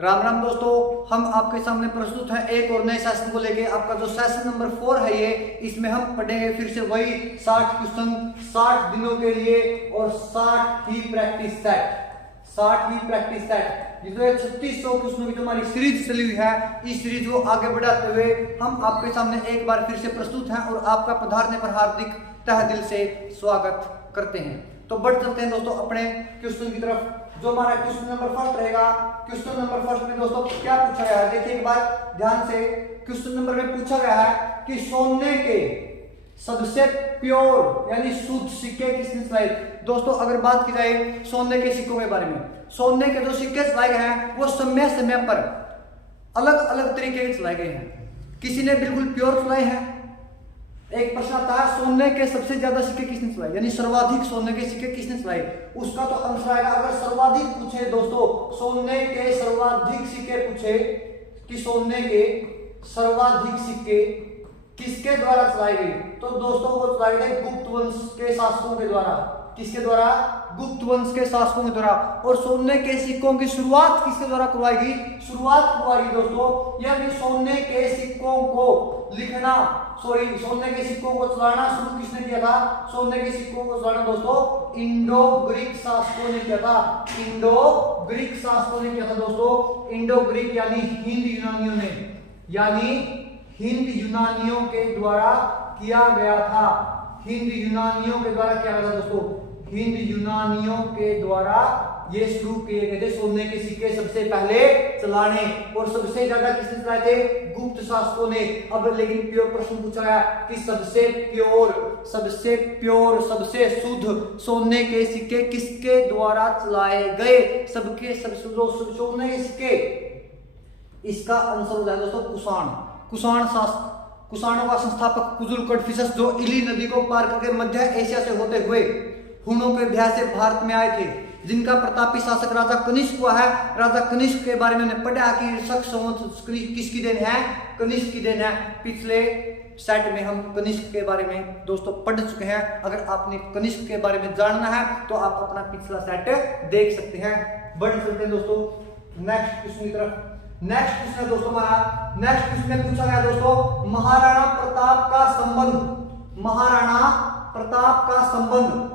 राम राम दोस्तों, हम आपके सामने प्रस्तुत हैं एक और नए सेशन को लेके। आपका जो सेशन नंबर 4 है ये, इसमें हम पढ़ेंगे फिर से वही 60 क्वेश्चन 60 दिनों के लिए और 60 ही प्रैक्टिस सेट। 60 ही प्रैक्टिस सेट, ये जो 3600 क्वेश्चनों की जो हमारी सीरीज चली हुई है, इस सीरीज को आगे बढ़ाते हुए हम आपके सामने एक बार फिर से प्रस्तुत हैं और आपका पधारने पर हार्दिक तहे दिल से स्वागत करते हैं। तो बढ़ चलते हैं दोस्तों अपने क्वेश्चन की तरफ। जो हमारा क्वेश्चन नंबर फर्स्ट रहेगा, क्वेश्चन नंबर फर्स्ट में दोस्तों क्या पूछा गया है, देखिए एक बार ध्यान से। क्वेश्चन नंबर में पूछा गया है कि सोने के सबसे प्योर यानी शुद्ध सिक्के किसने चलाए। दोस्तों अगर बात की जाए सोने के सिक्कों के बारे में, सोने के जो सिक्के चलाए गए हैं वो समय समय पर अलग अलग तरीके के चलाए गए हैं। किसी ने बिल्कुल प्योर चलाए हैं। एक प्रश्न आता है सोने के सबसे ज्यादा सिक्के किसने चलाए, यानी सर्वाधिक सोने के सिक्के किसने चलाए। उसका तो आंसर आएगा, अगर सर्वाधिक पूछे दोस्तों सोने के सर्वाधिक सिक्के पूछे कि सोने के सर्वाधिक सिक्के किसके द्वारा चलाए गए, तो दोस्तों वो चलाए गए गुप्त वंश के शासकों के द्वारा। किसके द्वारा? गुप्त वंश के शासकों के द्वारा। और सोने के सिक्कों की शुरुआत किसके द्वारा करवाएगी? शुरुआत करवाएगी दोस्तों, यानी सोने के सिक्कों को लिखना, सोने के सिक्कों को चलाना शुरू किसने किया था? सोने के सिक्कों को चलाना दोस्तों इंडो ग्रीक शासकों ने किया था। इंडो ग्रीक शासकों ने किया था दोस्तों। इंडो ग्रीक यानी हिंद यूनानियों ने, यानी हिंद यूनानियों के द्वारा किया गया था। हिंद यूनानियों के द्वारा किया गया था दोस्तों। हिंद यूनानियों के द्वारा ये शुरू किए गए थे सोने के सिक्के सबसे पहले चलाने। और सबसे ज्यादा किसने चलाए थे? गुप्त शासकों ने। अब लेकिन प्योर प्रश्न पूछा गया कि सबसे प्योर सबसे शुद्ध सोने के सिक्के किसके द्वारा चलाए गए। सबके सब सोने के सिक्के, इसका आंसर हो जाए दोस्तों कुषाणों का संस्थापक कुजुल कडफिसस, जो इली नदी को पार करके मध्य एशिया से होते हुए हुनों के अभ्यास से भारत में आए थे, जिनका प्रतापी शासक राजा कनिष्क हुआ है। राजा कनिष्क के बारे में हमने पढ़ा कि किसकी देन है? कनिष्क की देन है। पिछले सेट में हम कनिष्क के बारे में दोस्तों पढ़ चुके हैं। अगर आपने कनिष्क के बारे में जानना है तो आप अपना पिछला सेट देख सकते हैं। बढ़ चलते हैं दोस्तों नेक्स्ट क्वेश्चन की तरफ। नेक्स्ट क्वेश्चन है दोस्तों हमारा, नेक्स्ट क्वेश्चन में पूछा गया दोस्तों महाराणा प्रताप का संबंध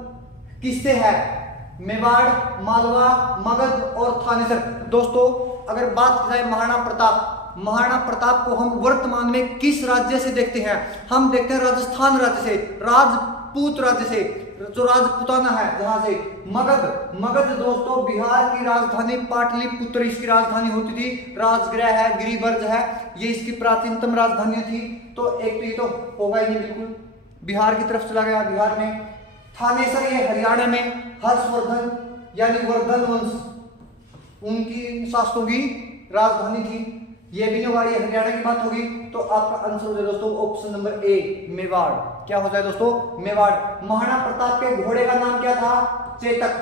किससे है? मेवाड़, मालवा, मगध और थानेसर। दोस्तों अगर बात की जाए महाराणा प्रताप को हम वर्तमान में किस राज्य से देखते हैं? हम देखते हैं राजस्थान राज्य से, राजपूत राज्य से, जो राजपूताना है जहां से। मगध दोस्तों बिहार की राजधानी पाटलिपुत्र इसकी राजधानी होती थी। राजगृह है, गिरिवर्ज है, ये इसकी प्राचीनतम राजधानी थी। तो एक तो ये तो होगा ही नहीं, बिल्कुल बिहार की तरफ चला गया। बिहार में थानेसर ये हरियाणा में, हर्षवर्धन यानी वर्धन वंश उनकी शासकों की राजधानी थी। ये भी नहीं होगा, ये हरियाणा की बात होगी। तो आपका आंसर हो जाए दोस्तों ऑप्शन नंबर ए मेवाड़। क्या हो जाए दोस्तों? मेवाड़। महाराणा प्रताप के घोड़े का नाम क्या था? चेतक।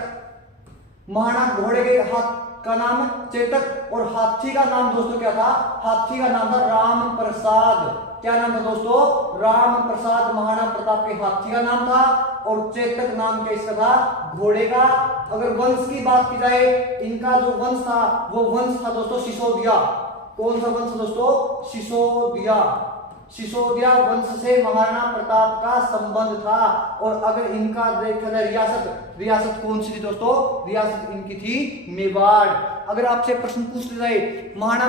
महाराणा घोड़े के हाथ का नाम चेतक और हाथी का नाम दोस्तों क्या था? हाथी का नाम था राम प्रसाद। क्या नाम था दोस्तों? राम प्रसाद महाराणा प्रताप के हाथी का नाम था और चेतक नाम क्या इसका था? घोड़े का। अगर वंश की बात की जाए, इनका जो वंश था वो वंश था दोस्तों सिसोदिया। कौन सा वंश दोस्तों? सिसोदिया वंश से महाराणा प्रताप का संबंध था। और अगर इनका देखा जाए रियासत कौन सी थी दोस्तों? रियासत इनकी थी मेवाड़। अगर आपसे प्रश्न पूछ लिया जाए महाराणा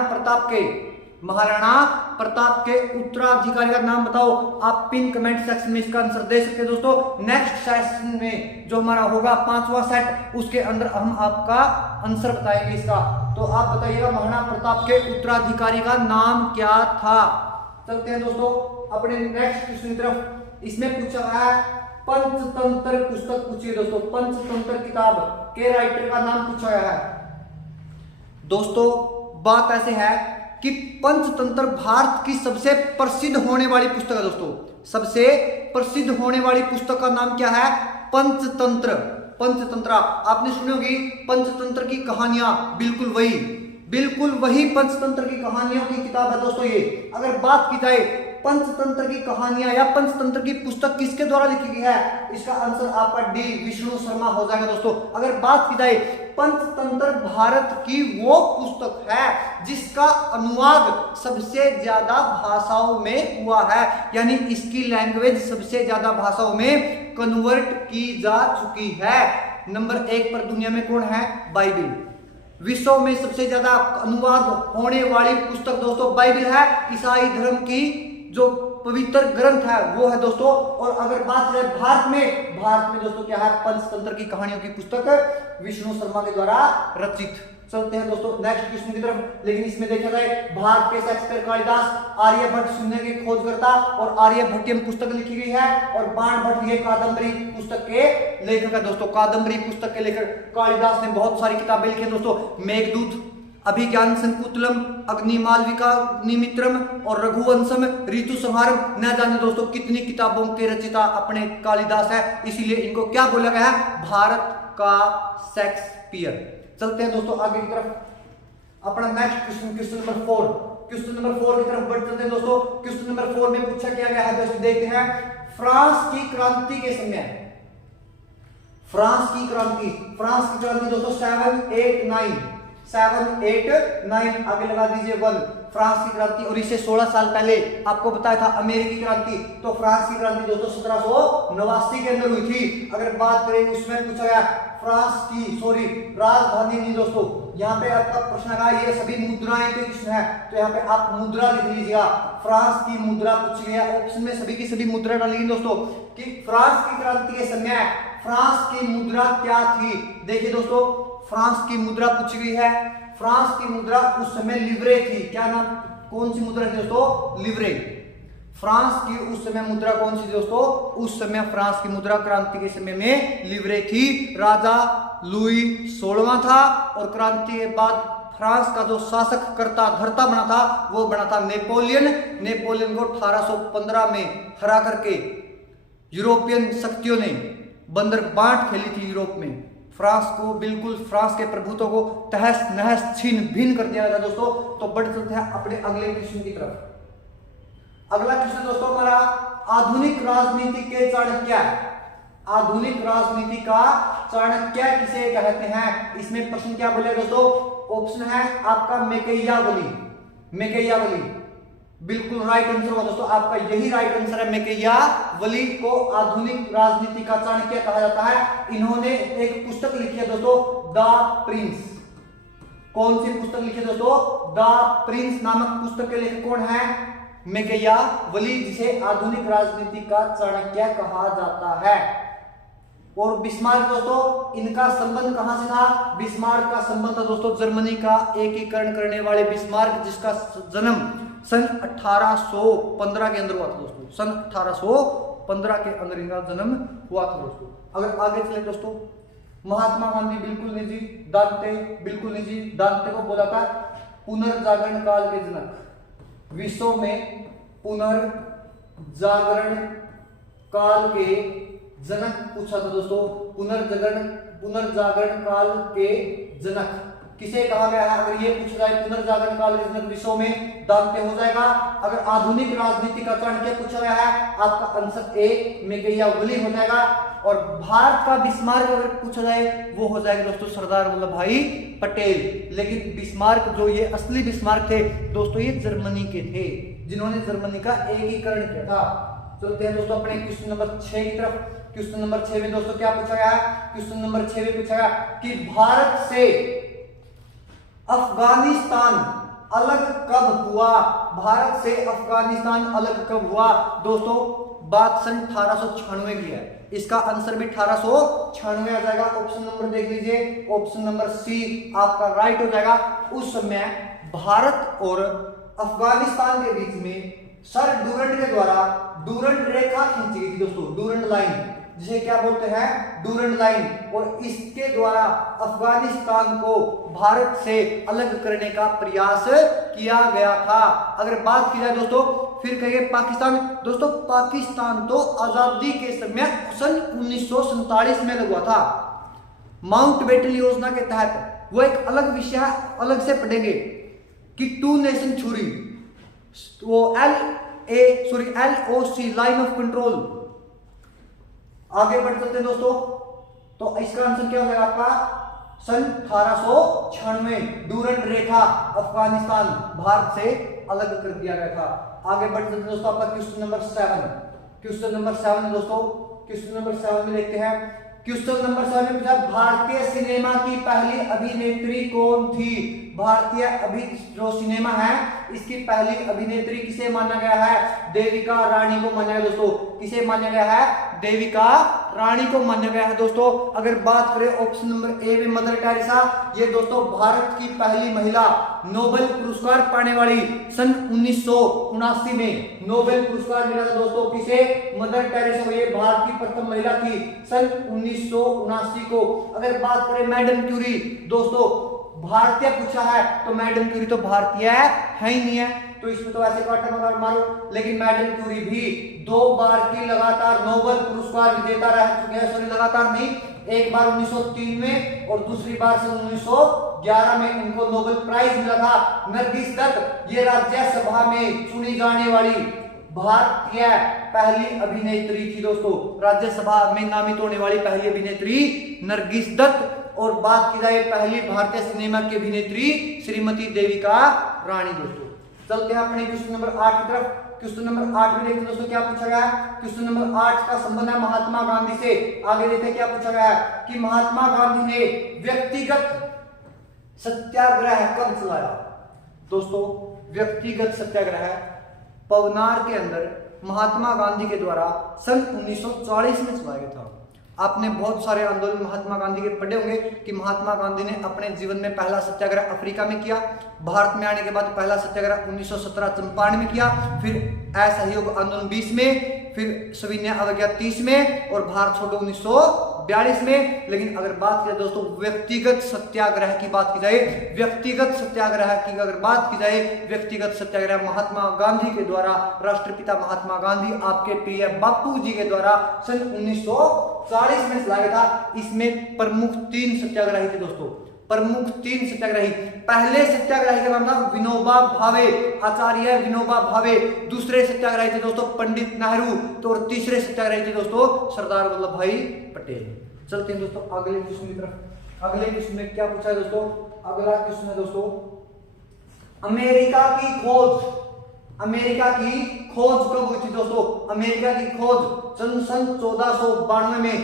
प्रताप के उत्तराधिकारी का नाम बताओ, आप पिन कमेंट सेक्शन में इसका आंसर दे सकते हैं दोस्तों। नेक्स्ट सेशन में जो हमारा होगा 5वां सेट, उसके अंदर हम आपका आंसर बताएंगे इसका। तो आप बताइएगा महाराणा प्रताप के उत्तराधिकारी का नाम क्या था। चलते हैं दोस्तों अपने नेक्स्ट क्वेश्चन की तरफ। इसमें पूछा गया है पंचतंत्र पुस्तक पूछिए दोस्तों। पंचतंत्र किताब के राइटर का नाम पूछा गया है। दोस्तों बात ऐसे है कि पंचतंत्र भारत की सबसे प्रसिद्ध होने वाली पुस्तक है दोस्तों। सबसे प्रसिद्ध होने वाली पुस्तक का नाम क्या है? पंचतंत्र। आपने सुनी होगी पंचतंत्र की कहानियां, बिल्कुल वही पंचतंत्र की कहानियों की किताब है दोस्तों ये। अगर बात की जाए पंचतंत्र की कहानियां या पंचतंत्र की पुस्तक किसके द्वारा लिखी गई है? इसका आंसर आपका डी विष्णु शर्मा हो जाएगा दोस्तों। अगर बात की जाए पंचतंत्र भारत की वो पुस्तक है जिसका अनुवाद सबसे ज्यादा भाषाओं में हुआ है, यानी इसकी लैंग्वेज सबसे ज्यादा भाषाओं में कन्वर्ट की जा चुकी है। नंबर 1 पर दुनिया में कौन है? बाइबिल। विश्व में सबसे ज्यादा अनुवाद होने वाली पुस्तक दोस्तों बाइबिल है। ईसाई धर्म की जो पवित्र ग्रंथ है वो है दोस्तों। और अगर बात करें भारत में दोस्तों क्या है? पंचतंत्र की कहानियों की पुस्तक विष्णु शर्मा के द्वारा रचित। चलते हैं दोस्तों नेक्स्ट क्वेश्चन की तरफ। लेकिन इसमें देखा जाए भारत के शेक्सपियर कालिदास आर्यभट्ट शून्य के खोजकर्ता और आर्यभट्टियम पुस्तक लिखी गई है। और बाणभट्ट ये कादम्बरी पुस्तक के लेखक है दोस्तों। कादम्बरी पुस्तक के लेखक कालिदास ने बहुत सारी किताबें लिखी है दोस्तों। मेघदूत, अभिज्ञान संकुतलम, अग्निमालविका निमित्रम और रघुवंशम, ऋतु संहारम, न जाने दोस्तों कितनी किताबों के रचयिता अपने कालिदास है। इसीलिए इनको क्या बोला गया है? भारत का शेक्सपियर। चलते हैं दोस्तों आगे की तरफ। अपना next question, question number 4। Question number 4 की तरफ बढ़ चलते हैं दोस्तों। क्वेश्चन नंबर 4 में पूछा क्या गया है दोस्तों, देखते हैं। फ्रांस की क्रांति के समय, फ्रांस की क्रांति दोस्तों 789 आगे लगा दीजिए 1। फ्रांस की क्रांति, और इसे 16 साल पहले आपको बताया था अमेरिकी क्रांति। तो फ्रांस की क्रांति दोस्तों 1789 के अंदर हुई थी। अगर बात करें उसमें पूछा गया फ्रांस की राजधानी नहीं दोस्तों। यहाँ पे आपका प्रश्न आएगा ये सभी मुद्राएं के क्वेश्चन है, तो यहाँ पे आप मुद्रा लिख लीजिएगा। फ्रांस की मुद्रा पूछी गया, ऑप्शन में सभी की सभी मुद्रा डालेंगे दोस्तों कि फ्रांस की क्रांति के समय फ्रांस की मुद्रा क्या थी। देखिए दोस्तों फ्रांस की मुद्रा पूछी गई है। फ्रांस की मुद्रा उस समय लिवरे थी। क्या नाम, कौन सी मुद्रा थी दोस्तों? लिवरे। फ्रांस की उस समय मुद्रा कौन सी दोस्तों? उस समय फ्रांस की मुद्रा क्रांति के समय में लिवरे थी। राजा लुई 16वां था और क्रांति के बाद फ्रांस का जो शासक धर्ता बना था वो बना था नेपोलियन को 1815 में हरा करके यूरोपियन शक्तियों ने बंदर बांट खेली थी यूरोप में। फ्रांस को बिल्कुल, फ्रांस के प्रभुत्व को तहस नहस छीन भिन्न कर दिया गया दोस्तों। तो बढ़ चलते हैं अपने अगले क्वेश्चन की तरफ। अगला क्वेश्चन दोस्तों हमारा आधुनिक राजनीति के चाणक्य। आधुनिक राजनीति का चाणक्य किसे कहते हैं? इसमें प्रश्न क्या बोले दोस्तों? ऑप्शन है आपका मैकियावेली। बिल्कुल राइट आंसर होगा दोस्तों आपका, यही राइट आंसर है। मैकियावेली को आधुनिक राजनीति का चाणक्य कहा जाता है। इन्होंने एक पुस्तक लिखी है दोस्तों द प्रिंस। कौन सी पुस्तक लिखी है दोस्तों? द प्रिंस नामक पुस्तक के लेखक कौन है? मैकियावेली, जिसे आधुनिक राजनीति का चाणक्य कहा जाता है। और बिस्मार्क दोस्तों, इनका संबंध कहां से था? बिस्मार्क का संबंध था दोस्तों जर्मनी का एकीकरण करने वाले बिस्मार्क, जिसका जन्म सन 1815 के अंदर हुआ था दोस्तों। सन 1815 के अंदर इनका जन्म हुआ था दोस्तों। अगर आगे चले दोस्तों, महात्मा गांधी बिल्कुल नहीं जी, दांते को बोला था पुनर्जागरण काल के जनक। विश्व में पुनर्जागरण काल के जनक पूछा था दोस्तों। पुनर्जागरण काल के जनक किसे कहा गया है? अगर ये पूछा जाए पुनर्जागरण काल के जनक विश्व में, दांते हो जाएगा। अगर आधुनिक राजनीति का चाणक्य पूछा गया है, आपका आंसर ए मैकियावेली हो जाएगा। और भारत का बिस्मार्क अगर पूछा जाए वो हो जाएगा दोस्तों सरदार वल्लभ भाई पटेल। लेकिन बिस्मार्क जो ये असली बिस्मार्क थे दोस्तों, ये जर्मनी के थे, जिन्होंने जर्मनी का एकीकरण किया था। चलते हैं दोस्तों अपने क्वेश्चन नंबर 6 की तरफ। क्वेश्चन नंबर 6 में दोस्तों क्या पूछा गया है? क्वेश्चन नंबर 6 में पूछा गया कि भारत से अफगानिस्तान अलग कब हुआ? भारत से अफगानिस्तान अलग कब हुआ दोस्तों? बात सन 1896 की है। इसका आंसर भी 1896 आ जाएगा। ऑप्शन नंबर देख लीजिए, ऑप्शन नंबर सी आपका राइट हो जाएगा। उस समय भारत और अफगानिस्तान के बीच में सर डूरंड के द्वारा डूरंड रेखा खींची गई थी दोस्तों, डूरंड लाइन, जिसे क्या बोलते हैं? Durand line. और इसके द्वारा अफगानिस्तान को भारत से अलग करने का प्रयास किया गया था। अगर बात की जाए दोस्तों, फिर कहिए पाकिस्तान। दोस्तों पाकिस्तान तो आजादी के समय सन 1947 में लगा था। माउंटबेटन योजना के तहत, वो एक अलग विषय अलग से पढ़ेंगे कि 2 नेशन थ्योरी, वो LOC, लाइन ऑफ कंट्रोल। आगे बढ़ चलते हैं दोस्तों, तो इसका आंसर क्या हो जाएगा आपका सन 1896 डूरंड रेखा अफगानिस्तान भारत से अलग कर दिया गया था। आगे बढ़ चलते हैं दोस्तों, आपका क्वेश्चन नंबर 7। क्वेश्चन नंबर 7 है दोस्तों, क्वेश्चन नंबर 7 में देखते हैं। क्वेश्चन नंबर 7 में पूछा भारतीय सिनेमा की पहली अभिनेत्री कौन थी। भारतीय जो सिनेमा है इसकी पहली अभिनेत्री किसे माना गया है? देविका रानी को माना गया दोस्तों। किसे माना गया है? देविका रानी को माना गया है दोस्तों। अगर बात करें ऑप्शन नंबर ए में मदर टेरेसा, ये दोस्तों भारत की पहली महिला नोबेल पुरस्कार पाने वाली सन 1979 में नोबेल पुरस्कार मिला था दोस्तों। किसे? मदर टेरेसा, ये भारत की प्रथम महिला थी सन 1979 को। अगर बात करें मैडम क्यूरी, दोस्तों भारतीय पूछा है तो मैडम क्यूरी तो भारतीय है ही नहीं है, तो इसमें तो ऐसे काटा मारो। लेकिन मैडम क्यूरी भी 2 बार की लगातार नोबेल पुरस्कार विजेता रह चुके हैं। सॉरी, लगातार नहीं, एक बार 1903 में और दूसरी बार सन 1911 में उनको नोबेल प्राइज मिला था। नरगिस दत्त ये राज्यसभा में चुनी जाने वाली भारतीय पहली अभिनेत्री थी दोस्तों। राज्यसभा में नामित होने वाली पहली अभिनेत्री नरगिस दत्त। और बात की जाए पहली भारतीय सिनेमा की अभिनेत्री श्रीमती देविका रानी दोस्तों। चलते हैं अपने क्वेश्चन नंबर 8 की तरफ। क्वेश्चन नंबर 8 में देखते हैं दोस्तों क्या पूछा गया है। क्वेश्चन नंबर 8 का संबंध है महात्मा गांधी से। आगे देखते हैं क्या पूछा गया है कि महात्मा गांधी ने व्यक्तिगत सत्याग्रह कब चलाया। दोस्तों व्यक्तिगत सत्याग्रह पवनार के अंदर महात्मा गांधी के द्वारा सन 1940 में चलाया गया था। आपने बहुत सारे आंदोलन महात्मा गांधी के पढ़े होंगे कि महात्मा गांधी ने अपने जीवन में पहला सत्याग्रह अफ्रीका में किया, भारत में आने के बाद पहला सत्याग्रह 1917 चंपारण में किया, फिर असहयोग आंदोलन 20 में, फिर सविनय अवज्ञा 30 में और भारत छोड़ो 1942 में। लेकिन अगर बात करें दोस्तों व्यक्तिगत सत्याग्रह की बात की जाए, व्यक्तिगत सत्याग्रह की अगर बात की जाए, व्यक्तिगत सत्याग्रह महात्मा गांधी के द्वारा, राष्ट्रपिता महात्मा गांधी आपके प्रिय बापू जी के द्वारा सन 1940 में चलाया गया था। इसमें प्रमुख 3 सत्याग्रही थे दोस्तों, प्रमुख 3 सत्याग्रही। पहले सत्याग्रही का नाम था विनोबा भावे, आचार्य विनोबा भावे। दूसरे सत्याग्रही थे दोस्तों पंडित नेहरू, तो और तीसरे सत्याग्रही थे दोस्तों सरदार वल्लभ भाई पटेल। चलते हैं दोस्तों अगले क्वेश्चन की तरफ। अगले क्वेश्चन में क्या पूछा है दोस्तों? अगला क्वेश्चन है दोस्तों अमेरिका की खोज। अमेरिका की खोज कब हुई थी दोस्तों? अमेरिका की खोज सन 1492 में,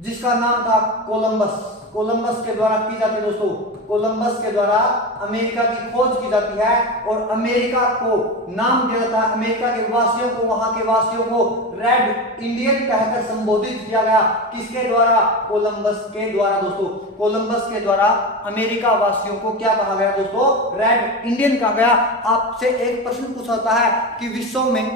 जिसका नाम था कोलंबस। कोलंबस के द्वारा की जाती है दोस्तों। कोलंबस के द्वारा अमेरिका की खोज की जाती है और अमेरिका को नाम दिया जाता है। अमेरिका के वासियों को, वहां के वासियों को रेड इंडियन कहकर संबोधित किया गया। किसके द्वारा? कोलंबस के द्वारा दोस्तों। कोलंबस के द्वारा अमेरिका वासियों को क्या कहा गया दोस्तों? रेड इंडियन कहा गया। आपसे एक प्रश्न पूछा जाता है कि विश्व में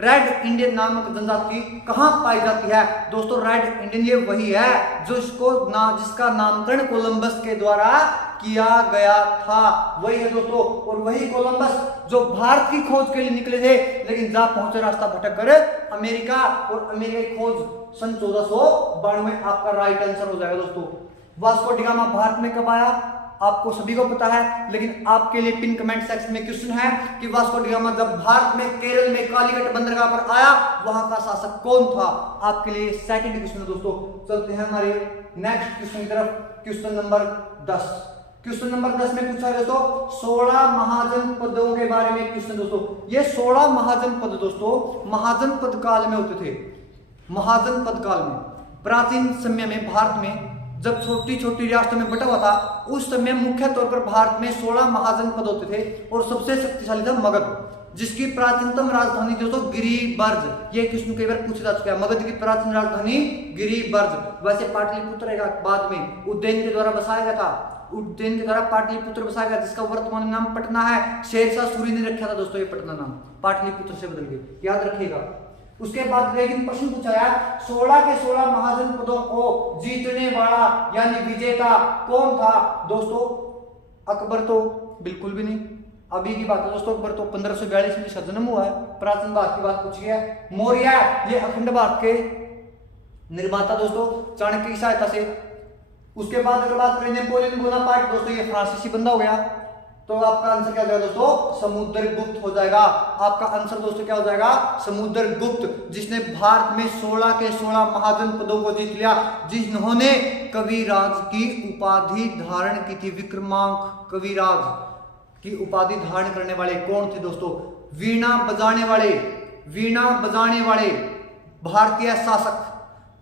रेड इंडियन नामक जनजाति कहां पाई जाती है? दोस्तों रेड इंडियन ये वही है जिसका नामकरण कोलंबस के द्वारा किया गया था, वही है दोस्तों। और वही कोलंबस जो भारत की खोज के लिए निकले थे, लेकिन जहां पहुंचे रास्ता भटक कर अमेरिका, और अमेरिका की खोज सन 1492 आपका राइट आंसर हो जाएगा दोस्तों। वास्को डी गामा भारत में कब आया? आपको सभी को पता है, लेकिन आपके लिए पिन कमेंट सेक्शन में क्वेश्चन है कि वास्को डी गामा जब भारत में केरल में कालीकट बंदरगाह पर आया, वहां का शासक कौन था? आपके लिए सेकंड क्वेश्चन है दोस्तों। चलते हैं हमारे नेक्स्ट क्वेश्चन की तरफ। Question number 10। क्वेश्चन नंबर 10 में पूछा है दोस्तों 16 महाजन पदों के बारे में क्वेश्चन दोस्तों। ये 16 महाजन पद दोस्तों महाजन पद काल में होते थे। महाजन पद काल में प्राचीन समय में भारत में जब छोटी छोटी रियासतों में बटा हुआ था, उस समय मुख्य तौर पर भारत में 16 महाजन पद होते थे और सबसे शक्तिशाली था मगध, जिसकी प्राचीनतम राजधानी दोस्तों गिरिबर्ज। ये क्वेश्चन कई बार पूछा जा चुका है। मगध की प्राचीन राजधानी गिरिबर्ज। वैसे पाटलिपुत्र एक बाद में उज्जैन के द्वारा बसाया गया था। उज्जैन के द्वारा पाटलिपुत्र बसाया गया, जिसका वर्तमान नाम पटना है। शेरशाह सूरी ने रखा था दोस्तों ये पटना नाम, पाटलिपुत्र से बदल के, याद रखिएगा। उसके बाद लेकिन प्रश्न पूछा है 16 के 16 महाजन पदों को जीतने वाला यानी विजेता कौन था दोस्तों? अकबर तो बिल्कुल भी नहीं, अभी की बात है दोस्तों। अकबर तो 1542 में इसका जन्म हुआ है। प्राचीन भारत की बात पूछी है। मौर्य ये अखंड भारत के निर्माता दोस्तों, चाणक्य की सहायता से। उसके बाद अगर बात करें नेपोलियन बोनापार्ट दोस्तों, ये फ्रांसीसी बंदा हो गया। तो आपका आंसर क्या हो जाएगा दोस्तों, समुद्रगुप्त हो जाएगा। आपका आंसर दोस्तों क्या हो जाएगा, समुद्रगुप्त, जिसने भारत में 16 के 16 महाजन पदों को जीत लिया, जिन्होंने कविराज की उपाधि धारण की थी। विक्रमांक कविराज की उपाधि धारण करने वाले कौन थे दोस्तों, वीणा बजाने वाले भारतीय शासक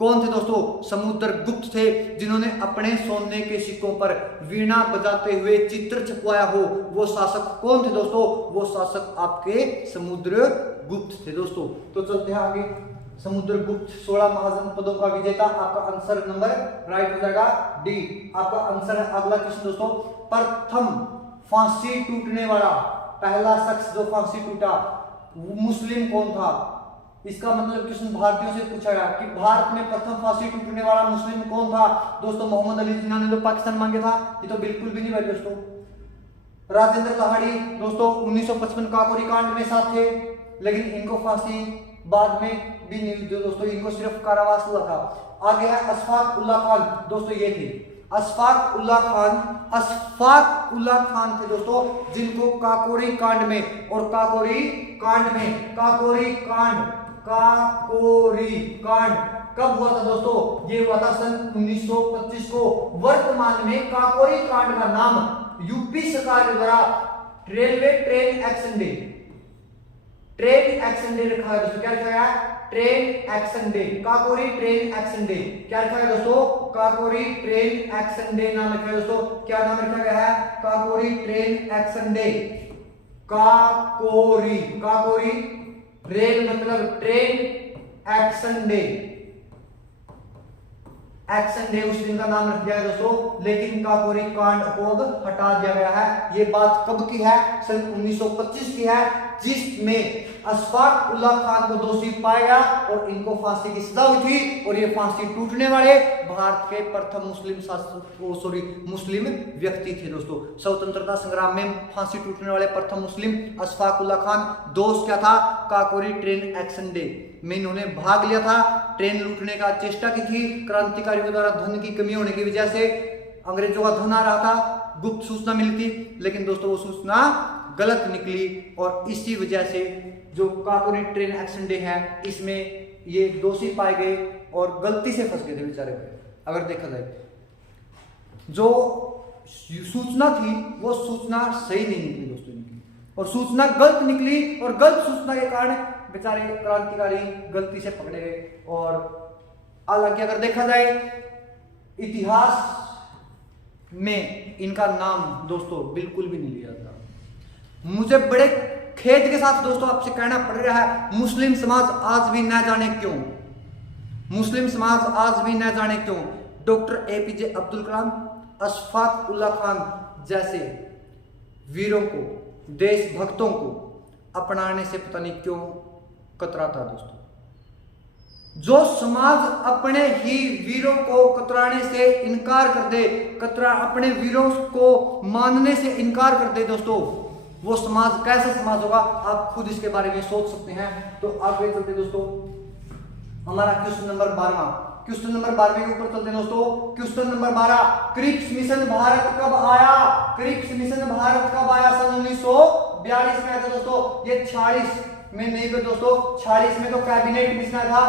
कौन थे दोस्तों, समुद्रगुप्त थे, जिन्होंने अपने सोने के सिक्कों पर वीणा बजाते हुए चित्र छपवाया हो। वो शासक कौन थे दोस्तों, वो शासक आपके समुद्रगुप्त थे दोस्तों। तो चलते हैं आगे। समुद्रगुप्त 16 महाजन पदों का विजेता। आपका आंसर नंबर राइट हो जाएगा डी। आपका आंसर है अगला क्वेश्चन दोस्तों, प्रथम फांसी टूटने वाला, पहला शख्स जो फांसी टूटा मुस्लिम कौन था। इसका मतलब क्वेश्चन भारतीयों से पूछा गया कि भारत में प्रथम फांसी टूटने वाला मुस्लिम कौन था दोस्तों, मोहम्मद अली जिन्ना ने तो पाकिस्तान मांगे था, ये तो बिल्कुल भी नहीं भाई दोस्तों। राजेंद्र लाहड़ी दोस्तों 1955 काकोरी कांड में साथ थे, लेकिन इनको फांसी बाद में भी नहीं हुई दोस्तों, इनको सिर्फ कारावास हुआ था। आगे है अशफाक उल्ला खान दोस्तों, ये थे अशफाक उल्ला खान थे दोस्तों, जिनको काकोरी कांड में और काकोरी कांड कब हुआ था दोस्तों, ये हुआ था सन 1925 को। वर्तमान में काकोरी कांड का नाम यूपी सरकार के द्वारा रेलवे ट्रेन एक्शन डे रखा है दोस्तों। क्या रखा गया, train action day, Kakori train action day. क्या रखा है दोस्तों, काकोरी ट्रेन एक्शन डे नाम रखा है दोस्तों। क्या नाम रखा गया है, Kakori train action day. Kakori rail मतलब ट्रेन, एक्शन डे उस दिन का नाम रख दिया है दोस्तों, लेकिन काकोरी कांड को अब हटा दिया गया है। ये बात कब की है, सन 1925 की है, जिसमें अशफाक उल्ला खान को दोषी पाया गया और इनको फांसी की सजा हुई थी, और ये फांसी टूटने वाले भारत के प्रथम मुस्लिम व्यक्ति थे दोस्तों। स्वतंत्रता संग्राम में फांसी टूटने वाले प्रथम मुस्लिम अशफाक उल्ला खान। दोष क्या था, काकोरी ट्रेन एक्शन डे में इन्होंने भाग लिया था, ट्रेन लूटने का चेष्टा की थी। क्रांतिकारियों द्वारा धन की कमी होने की वजह से अंग्रेजों का धन आ रहा था, गुप्त सूचना मिली थी, लेकिन दोस्तों वो सूचना गलत निकली, और इसी वजह से जो काकोरी ट्रेन एक्शन डे है इसमें ये दोषी पाए गए और गलती से फंस गए थे बेचारे पे। अगर देखा जाए जो सूचना थी वो सूचना सही नहीं निकली दोस्तों इनकी, और सूचना गलत निकली, और गलत सूचना के कारण बेचारे क्रांतिकारी गलती से पकड़े गए। और हालांकि अगर देखा जाए इतिहास में इनका नाम दोस्तों बिल्कुल भी नहीं लिया जाता। मुझे बड़े खेद के साथ दोस्तों आपसे कहना पड़ रहा है, मुस्लिम समाज आज भी न जाने क्यों डॉक्टर एपीजे अब्दुल कलाम, अशफाक उल्ला खान जैसे वीरों को, देशभक्तों को अपनाने से पता नहीं क्यों कतराता दोस्तों। जो समाज अपने ही वीरों को कतराने से इनकार कर दे, अपने वीरों को मानने से इनकार कर दे दोस्तों, वो समाज कैसा समाज होगा, आप खुद इसके बारे में सोच सकते हैं। तो आगे चलते दोस्तों, हमारा क्वेश्चन नंबर 12 के ऊपर चलते हैं दोस्तों। क्वेश्चन नंबर 12, क्रिप्स मिशन भारत कब आया? सन 1942 में आया था दोस्तों। ये 46 में नहीं तो दोस्तों, 46 में तो कैबिनेट मिशन आया था,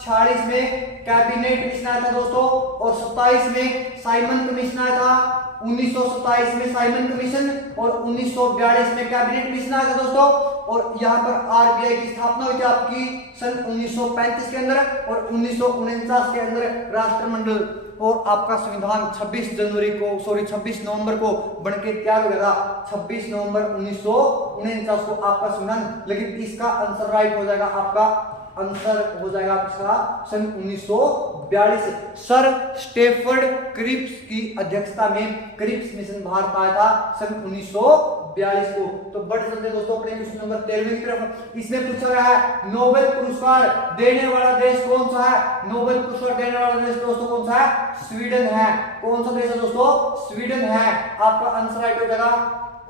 46 में कैबिनेट मिशन आया था दोस्तों, और 27 में साइमन कमीशन आया था। 1927 में साइमन कमीशन और 1942 में कैबिनेट मिशन आया था दोस्तों। और यहाँ पर आरबीआई की स्थापना हुई थी आपकी सन 1935 के अंदर, और 1949 के अंदर राष्ट्रमंडल और आपका संविधान 26 नवंबर को बनके तैयार हो गया था। 26 नवंबर 1949 को आपका संविधान। लेकिन इसका आंसर राइट हो जाएगा, आपका आंसर हो जाएगा इसका सन 1942। सर स्टेफर्ड क्रिप्स की अध्यक्षता में क्रिप्स मिशन भारत आया था सन 1942 को। तो बढ़ चलते दोस्तों अपने क्वेश्चन नंबर 13 की तरफ। इसमें पूछा गया है नोबेल पुरस्कार देने वाला देश कौन सा है? नोबेल पुरस्कार देने वाला देश दोस्तों कौन सा है? स्वीडन है। कौन सा देश है दोस्तों? स्वीडन है। आपका आंसर राइट हो जाएगा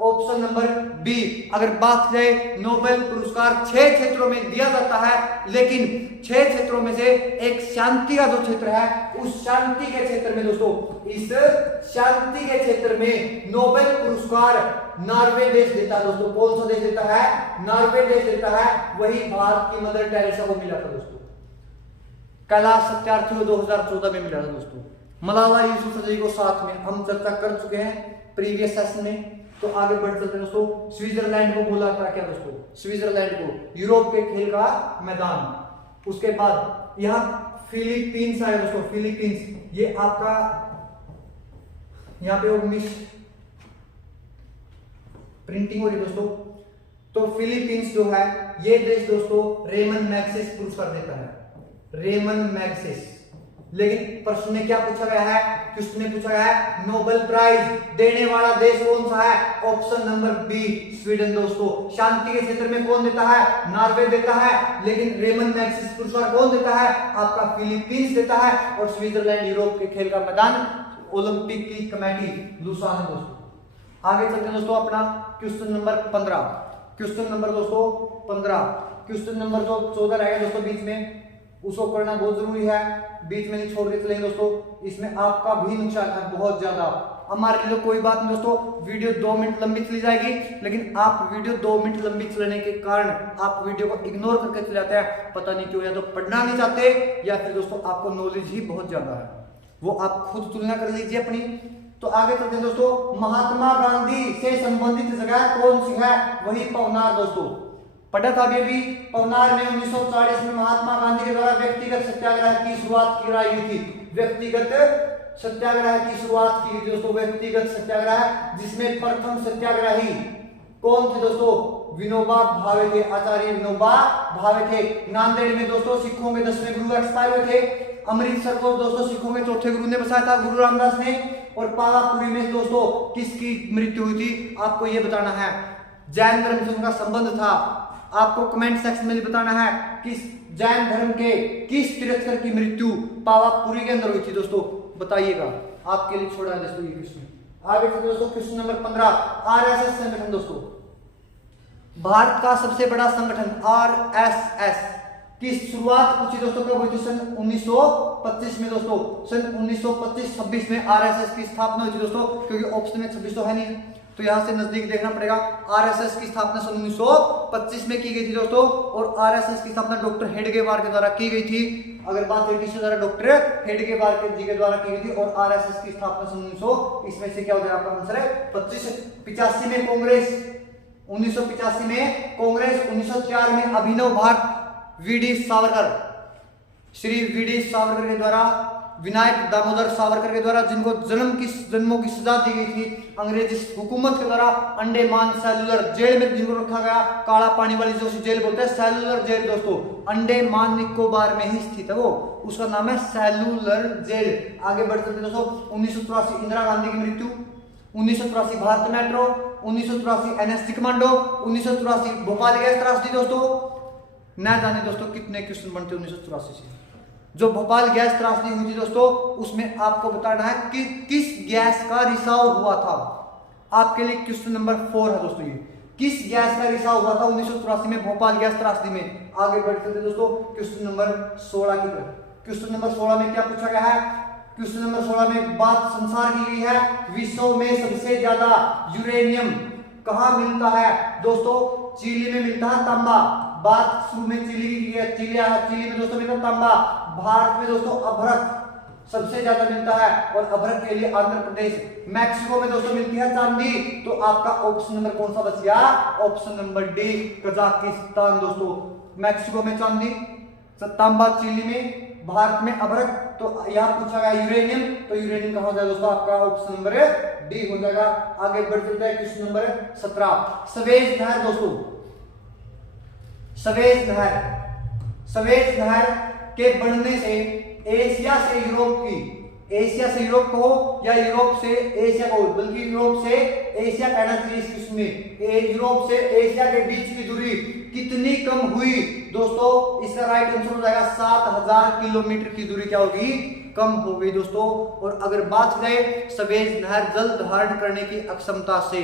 ऑप्शन नंबर बी। अगर बात की जाए नोबेल पुरस्कार 6 क्षेत्रों में दिया जाता है, लेकिन 6 क्षेत्रों में से एक शांति का जो क्षेत्र है, उस शांति के क्षेत्र में दोस्तों, इस शांति के क्षेत्र में नोबेल पुरस्कार नॉर्वे देश देता है दोस्तों। कौन सा देश देता है? नॉर्वे देश देता है। वही भारत की मदर टेरेसा को मिला था दोस्तों। कैलाश सत्यार्थी को 2014 में मिला था दोस्तों। मलाला यूसुफजई को साथ में हम चर्चा कर चुके हैं प्रीवियस सेशन में। तो आगे बढ़ चलते हैं दोस्तों। स्विट्जरलैंड को बोला था क्या दोस्तों? स्विट्जरलैंड को यूरोप के खेल का मैदान। उसके बाद यहाँ फिलीपींस आया दोस्तों। फिलीपींस ये आपका यहाँ पे मिस प्रिंटिंग हो रही है दोस्तों। तो फिलीपींस जो है ये देश दोस्तों रेमन मैग्सेस पुरस्कार देता है। Ramon Magsaysay. लेकिन प्रश्न में क्या पूछा गया है? क्वेश्चन में पूछा गया है नोबेल प्राइज देने वाला देश कौन सा है? ऑप्शन नंबर बी स्वीडन दोस्तों। शांति के क्षेत्र में कौन देता है? नॉर्वे देता है। लेकिन रेमन मैग्सेस पुरस्कार कौन देता है? आपका फिलीपींस देता है। और स्विट्जरलैंड यूरोप के खेल का मैदान, ओलंपिक की कमेटी लुसान दोस्तों। आगे चलते हैं दोस्तों अपना क्वेश्चन नंबर 15। क्वेश्चन नंबर दोस्तों 15। क्वेश्चन नंबर जो 14 रहेगा दोस्तों बीच में, उसको करना बहुत जरूरी है। बीच में नहीं छोड़ के चलेंगे दोस्तों, इसमें आपका भी नुकसान है बहुत ज्यादा। हमारे लिए तो कोई बात नहीं दोस्तों, वीडियो 2 मिनट लंबी चली जाएगी, लेकिन आप वीडियो 2 मिनट लंबी चलने के कारण आप वीडियो को इग्नोर करके चले जाते हैं। पता नहीं क्यों, या तो पढ़ना नहीं चाहते या फिर दोस्तों आपको नॉलेज ही बहुत ज्यादा है। वो आप खुद तुलना कर लीजिए अपनी। तो आगे चलते हैं दोस्तों। महात्मा गांधी से संबंधित जगह कौन सी है? वही पवनार दोस्तों। पढ़ा था अभी पवनार में 1940 में महात्मा गांधी के द्वारा व्यक्तिगत सत्याग्रह की शुरुआत की गई थी। व्यक्तिगत सत्याग्रह की शुरुआत की दोस्तों। व्यक्तिगत सत्याग्रह, जिसमें प्रथम सत्याग्रही कौन थे दोस्तों? विनोबा भावे थे। आचार्य विनोबा भावे थे। नांदेड़ में दोस्तों सिखों के 10वें गुरु एक्सपायर हुए थे। अमृतसर को दोस्तों सिखों के 4थे गुरु ने बसाया था, गुरु रामदास ने। और पावापुरी में दोस्तों किसकी मृत्यु हुई थी? आपको यह बताना है। जैन धर्म से उनका संबंध था। आपको कमेंट सेक्शन में बताना है किस जैन धर्म के किस तीर्थंकर की मृत्यु पावापुरी के अंदर हुई थी दोस्तों, बताइएगा। आपके लिए छोड़ा है दोस्तों ये क्वेश्चन। आगे चलते दोस्तों क्वेश्चन नंबर 15। आरएसएस संगठन दोस्तों, भारत का सबसे बड़ा संगठन आरएसएस की शुरुआत पूछी दोस्तों कब हुई थी? सन 1925 में दोस्तों। सन 1925-26 में आरएसएस की स्थापना हुई थी दोस्तों, क्योंकि ऑप्शन में 26 तो है नहीं, तो यहां से नजदीक देखना पड़ेगा। आरएसएस की स्थापना सन 1925 में की गई थी दोस्तों। और आरएसएस की स्थापना डॉक्टर हेडगेवार के द्वारा की गई थी। अगर बात करें किसके द्वारा? डॉक्टर हेडगेवार जी के द्वारा की गई थी। और आरएसएस की स्थापना सन 1900, इसमें से क्या हो जाएगा आपका आंसर है 25। 85 में कांग्रेस, 1985 में कांग्रेस, 1904 में अभिनव भारत वीडी सावरकर, श्री वीडी सावरकर के द्वारा, विनायक दामोदर सावरकर के द्वारा, जिनको जन्मों की सजा दी गई थी अंग्रेजी हुकूमत के द्वारा। अंडमान सेलुलर जेल में जिनको रखा गया, काला पानी वाली जो जेल बोलते हैं सेलुलर जेल दोस्तों, अंडमान निकोबार में ही स्थित है वो, उसका नाम है सेलुलर जेल। आगे बढ़ते हैं दोस्तों। 1983 इंदिरा गांधी की मृत्यु, 1983 Bharat metro, 1983 NSG commando, 1983 Bhopal gas त्रासदी दोस्तों। न जाने दोस्तों कितने क्वेश्चन बनते 1983 से। जो भोपाल गैस त्रासदी हुई थी दोस्तों, उसमें आपको बताना है कि किस गैस का रिसाव हुआ था। आपके लिए क्वेश्चन नंबर 4 है दोस्तों, ये किस गैस का रिसाव हुआ था 1983 में भोपाल गैस त्रासदी में। आगे बढ़ते थे दोस्तों क्वेश्चन नंबर 16 की तरफ। क्वेश्चन नंबर 16 में क्या पूछा गया है? क्वेश्चन नंबर 16 में बात संसार की गई है, विश्व में सबसे ज्यादा यूरेनियम कहां मिलता है दोस्तों? चिली में मिलता है तांबा। बात शुरू में चिली की है, चिली में दोस्तों मिलता है तांबा। भारत में दोस्तों अभ्रक सबसे ज्यादा मिलता है, और अभ्रक के लिए आंध्र प्रदेश। मैक्सिको में दोस्तों मिलती है चांदी। तो आपका ऑप्शन नंबर कौन सा बच गया? ऑप्शन नंबर डी कजाकिस्तान दोस्तों। मैक्सिको में चांदी, तांबा चिली में, भारत में अभ्रक। तो यहाँ पूछा गया यूरेनियम, तो यूरेनियम कहां हो जाएगा दोस्तों? आपका ऑप्शन नंबर डी हो जाएगा। आगे बढ़ चलते हैं क्वेश्चन नंबर 17। सवेज नहर दोस्तों, सवेज नहर, सवेज नहर के बनने से एशिया से यूरोप की, एशिया से यूरोप को या यूरोप से एशिया को, बल्कि यूरोप से एशिया कहना चाहिए इस क्वेश्चन में। यूरोप से एशिया के बीच की दूरी कितनी कम हुई दोस्तों? इसका राइट आंसर हो जाएगा 7000 किलोमीटर की दूरी क्या होगी? कम हो गई दोस्तों। और अगर बात करें सवेज नहर जल धारण करने की अक्षमता से,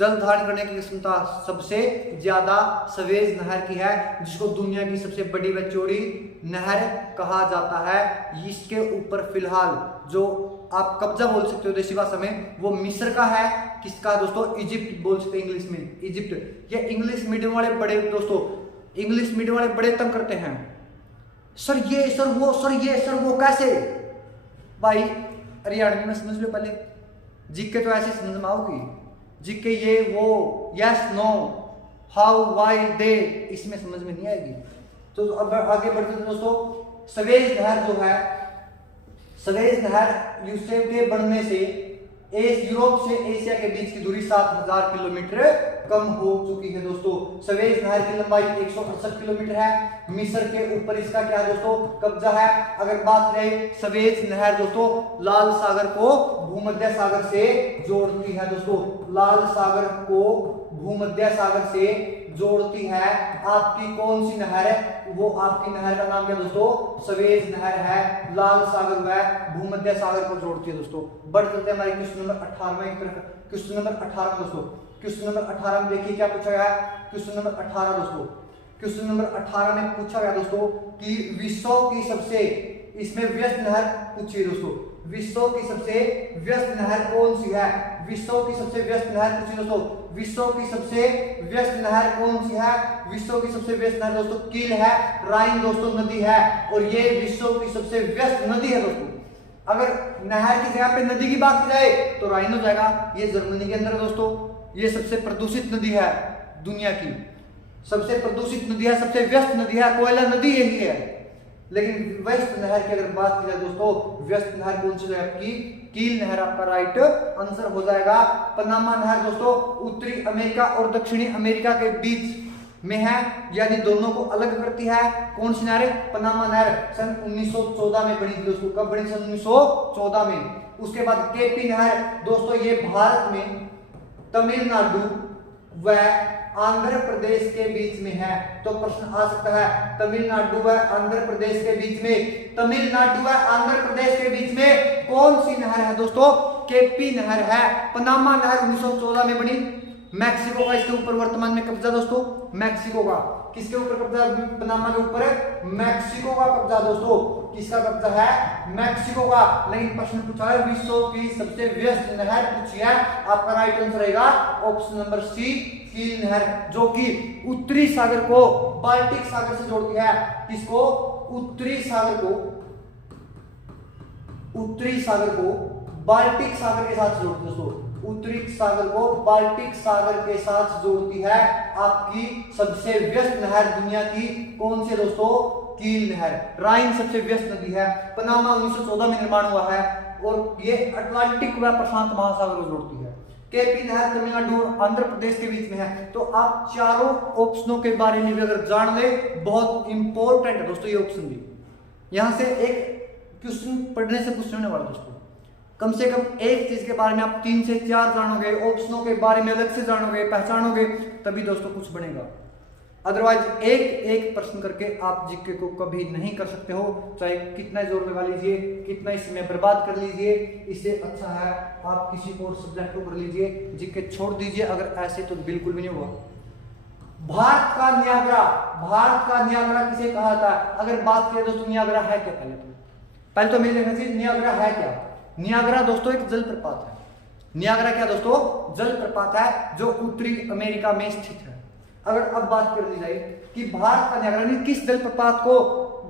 जल धारण करने की क्षमता सबसे ज्यादा सवेज नहर की है, जिसको दुनिया की सबसे बड़ी व चौड़ी नहर कहा जाता है। इसके ऊपर फिलहाल जो आप कब्जा बोल सकते हो देसी भाषा में, वो मिस्र का है। किसका दोस्तों? इजिप्ट बोल सकते हैं इंग्लिश में, इजिप्ट। ये इंग्लिश मीडियम वाले बड़े दोस्तों, इंग्लिश मीडियम वाले बड़े तंग करते हैं, सर ये सर वो, सर ये सर वो, कैसे भाई? हरियाणवी में समझ लो पहले, जीके तो ऐसे समझ में आओगी, जीके ये वो, yes no, how why they, इसमें समझ में नहीं आएगी। तो अब आगे बढ़ते हैं दोस्तों। सवेज नहर जो है, सवेज नहर यूसेफ के बनने से यूरोप से एशिया के बीच की दूरी 7000 किलोमीटर कम हो चुकी है दोस्तों। सवेज नहर की लंबाई 168 किलोमीटर है। मिस्र के ऊपर इसका क्या है दोस्तों? कब्जा है। अगर बात करें सवेज नहर दोस्तों लाल सागर को भूमध्य सागर से जोड़ती है दोस्तों, लाल सागर को भूमध्य सागर से जोड़ती है। आपकी कौन सी नहर है? वो आपकी नहर का नाम क्या दोस्तों? सवेज नहर है। लाल सागर व भूमध्य सागर को जोड़ती है दोस्तों। बढ़ चलते हैं हमारे क्वेश्चन नंबर 18 में। क्वेश्चन नंबर 18 दोस्तों, क्वेश्चन नंबर 18 में देखिए क्या पूछा गया है। क्वेश्चन नंबर 18 दोस्तों, क्वेश्चन नंबर 18 में पूछा गया दोस्तों कि विश्व की सबसे, इसमें व्यस्त नहर पूछिए दोस्तों, विश्व की सबसे व्यस्त नहर कौन सी है? विश्व की सबसे व्यस्त नहर पूछिए दोस्तों, विश्व की सबसे व्यस्त नहर कौन सी है? विश्व की सबसे व्यस्त नहर दोस्तों कील है, राइन दोस्तों नदी है, और ये विश्व की सबसे व्यस्त नदी है दोस्तों। अगर नहर की जगह पे नदी की बात की जाए तो राइन हो जाएगा। ये जर्मनी के अंदर है दोस्तों। ये सबसे प्रदूषित नदी है दुनिया की, सबसे प्रदूषित नदी है, सबसे व्यस्त नदी है, कोयला नदी यही है। लेकिन व्यस्त नहर की अगर बात की जाए दोस्तों, व्यस्त नहर कौन सी है आपकी? कील नहर आपका राइट आंसर हो जाएगा। पनामा नहर दोस्तों उत्तरी अमेरिका और दक्षिणी अमेरिका के बीच में है, यानी दोनों को अलग करती है। कौन सी नहर? पनामा नहर सन 1914 में बनी थी दोस्तों। कब बनी? सन 1914 में। उसके बाद केपी नहर दोस्तों, ये भारत में तमिलनाडु व आंध्र प्रदेश के बीच में है। तो प्रश्न आ सकता है तमिलनाडु व आंध्र प्रदेश के बीच में, तमिलनाडु व आंध्र प्रदेश के बीच में कौन सी नहर है दोस्तों? केपी नहर है। पनामा नहर 1914 में बनी। मैक्सिको का इसके ऊपर वर्तमान में कब्जा दोस्तों, मैक्सिको का। किसके ऊपर कब्जा? पनामा के ऊपर मैक्सिको का कब्जा दोस्तों। किसका कब्जा है? मैक्सिको का। लेकिन प्रश्न पूछा है विश्व की सबसे व्यस्त नहर पूछी है। आपका राइट आंसर रहेगा ऑप्शन नंबर सी, कील नहर, जो कि उत्तरी सागर को बाल्टिक सागर से जोड़ती है। किसको? उत्तरी सागर को, उत्तरी सागर को बाल्टिक सागर के साथ जोड़ती है दोस्तों। उत्तरी सागर को बाल्टिक सागर के साथ जोड़ती है। आपकी सबसे व्यस्त नहर दुनिया की कौन सी दोस्तों? कील नहर। राइन सबसे व्यस्त नदी है। पनामा 1914 में निर्माण हुआ है और ये अटलांटिक व प्रशांत महासागर को जोड़ती है। केपी नहर तमिलनाडु और आंध्र प्रदेश के बीच में है। तो आप चारों ऑप्शनों के बारे में भी अगर जान ले, बहुत इंपॉर्टेंट है दोस्तों ये ऑप्शन भी। यहां से एक क्वेश्चन पढ़ने से कुछ नहीं होने वाला दोस्तों। कम से कम एक चीज के बारे में आप 3 से 4 जानोगे, ऑप्शनों के बारे में अलग से जानोगे, पहचानोगे, तभी दोस्तों कुछ बनेगा। अदरवाइज एक एक प्रश्न करके आप जीके को कभी नहीं कर सकते हो, चाहे कितना जोर लगा लीजिए, कितना इसमें बर्बाद कर लीजिए। इससे अच्छा है आप किसी और सब्जेक्ट को कर लीजिए, जीके छोड़ दीजिए। अगर ऐसे तो बिल्कुल भी नहीं होगा। भारत का नियाग्रा, भारत का नियाग्रा किसे कहा जाता है? अगर बात करें दोस्तों नियाग्रा है क्या? पहले तो मेरे देखना चाहिए नियाग्रा है क्या। नियाग्रा दोस्तों एक जलप्रपात है। नियाग्रा क्या दोस्तों? जलप्रपात है जो उत्तरी अमेरिका में स्थित है। अगर अब बात कर ली जाए कि भारत का नियाग्रा, किस जलप्रपात को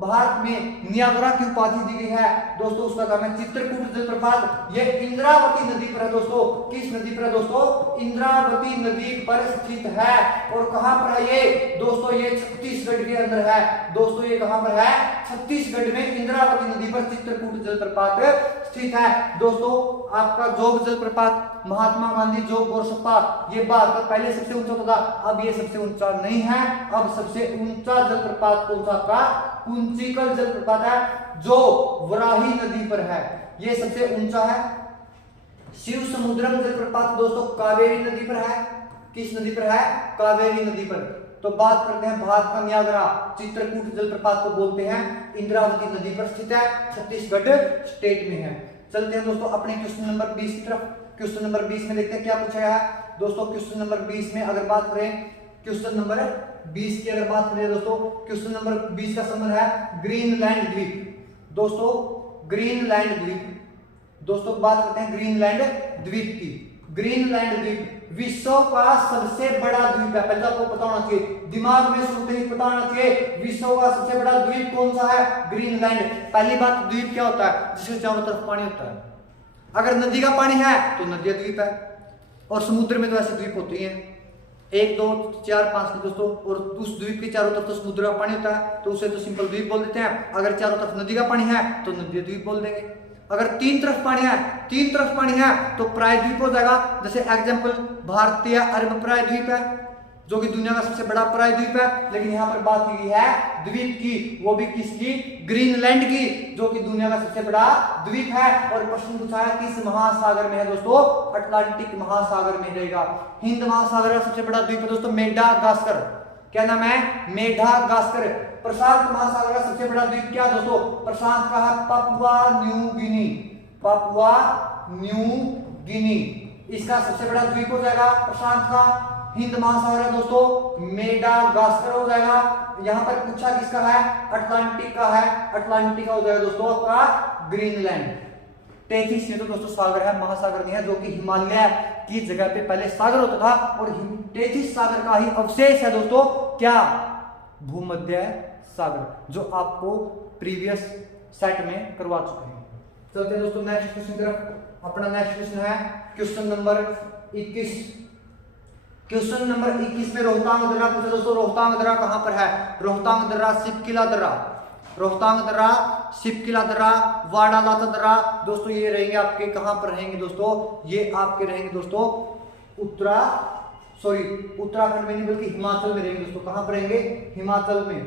भारत में नियाग्रा की उपाधि दी गई है दोस्तों, उसका नाम है चित्रकूट जलप्रपात। यह इंद्रावती नदी पर है दोस्तों। किस नदी पर है दोस्तों? इंद्रावती नदी पर स्थित है। और कहां पर है ये दोस्तों? ये छत्तीसगढ़ के अंदर है दोस्तों। ये कहां पर है? छत्तीसगढ़ में इंद्रावती नदी पर चित्रकूट जलप्रपात स्थित है दोस्तों। आपका जोग जलप्रपात, महात्मा गांधी जोग गोरसप्पा, ये भारत पहले सबसे ऊंचा था, अब ये सबसे ऊंचा नहीं है। अब सबसे ऊंचा जलप्रपात कौन सा? आपका कुंचिकल जलप्रपात है जो वराही नदी पर है। ये सबसे ऊंचा है। शिव समुद्रम जलप्रपात दोस्तों कावेरी नदी पर है। किस नदी पर है? कावेरी नदी पर। तो बात करते हैं भारत का नियाग्रा, चित्रकूट जलप्रपात को बोलते हैं, इंद्रावती नदी पर स्थित है, छत्तीसगढ़ स्टेट में है। चलते हैं दोस्तों अपने क्वेश्चन नंबर 20 की तरफ। क्वेश्चन नंबर 20 में देखते हैं क्या पूछा है। दोस्तों क्वेश्चन नंबर 20 में अगर बात करें, क्वेश्चन नंबर 20 की अगर बात करें दोस्तों, क्वेश्चन नंबर 20 का संबंध है ग्रीनलैंड द्वीप। दोस्तों ग्रीनलैंड द्वीप, दोस्तों बात करते हैं ग्रीनलैंड द्वीप की। ग्रीनलैंड द्वीप विश्व का सबसे बड़ा द्वीप है। पहले आपको पता होना चाहिए, दिमाग में सुनते ही पता होना चाहिए विश्व का सबसे बड़ा द्वीप कौन सा है, ग्रीनलैंड। पहली बात, द्वीप क्या होता है, जिसके चारों तरफ पानी होता है। अगर नदी का पानी है तो नदी द्वीप है, और समुद्र में तो ऐसे द्वीप होती हैं 1 2 4 5 दोस्तों, और उस द्वीप के चारों तरफ तो समुद्र का पानी होता है, तो उसे तो सिंपल द्वीप बोल देते हैं। अगर चारों तरफ नदी का पानी है तो नदी द्वीप बोल देंगे। अगर तीन तरफ पानी है तो प्रायद्वीप हो जाएगा। जैसे एग्जांपल भारतीय अरब प्रायद्वीप है, जो कि दुनिया का सबसे बड़ा प्रायद्वीप है। लेकिन यहाँ पर बात की है द्वीप की, वो भी किसकी, ग्रीनलैंड की, जो कि दुनिया का सबसे बड़ा द्वीप है। और प्रश्न पूछा है किस महासागर में है दोस्तों, अटलांटिक महासागर में रहेगा। हिंद महासागर का सबसे बड़ा द्वीप है दोस्तों मेडागास्कर। क्या नाम है, मेडागास्कर। प्रशांत महासागर का सबसे बड़ा द्वीप क्या दोस्तों, प्रशांत का है Papua New Guinea. Papua New Guinea इसका सबसे बड़ा द्वीप हो जाएगा प्रशांत का। हिंद महासागर है दोस्तों मेडागास्कर हो जाएगा। यहां पर पूछा किसका है, अटलांटिक का है, अटलांटिक का हो जाएगा दोस्तों आपका ग्रीनलैंड। 33 में तो दोस्तों सागर है, महासागर नहीं है, जो कि हिमालय की जगह पे पहले सागर होता था, और 33 सागर का ही अवशेष है दोस्तों क्या, भूमध्य सागर, जो आपको प्रीवियस सेट में करवा चुके हैं। चलते हैं दोस्तों नेक्स्ट क्वेश्चन की तरफ। अपना नेक्स्ट क्वेश्चन है क्वेश्चन नंबर 21। क्वेश्चन नंबर 21 में रोहतांग दर्रा पूछा दोस्तों। रोहतांग दर्रा कहां पर है, रोहतांग दर्रा सिपकिला दर्रा, रोहतांग दर्रा सिपकिला दर्रा, वाडालाता दर्रा। दोस्तों ये रहेंगे आपके कहां पर रहेंगे दोस्तों, ये आपके रहेंगे दोस्तों उत्तराखंड में नहीं बल्कि हिमाचल में रहेंगे दोस्तों। कहां पर रहेंगे, हिमाचल में।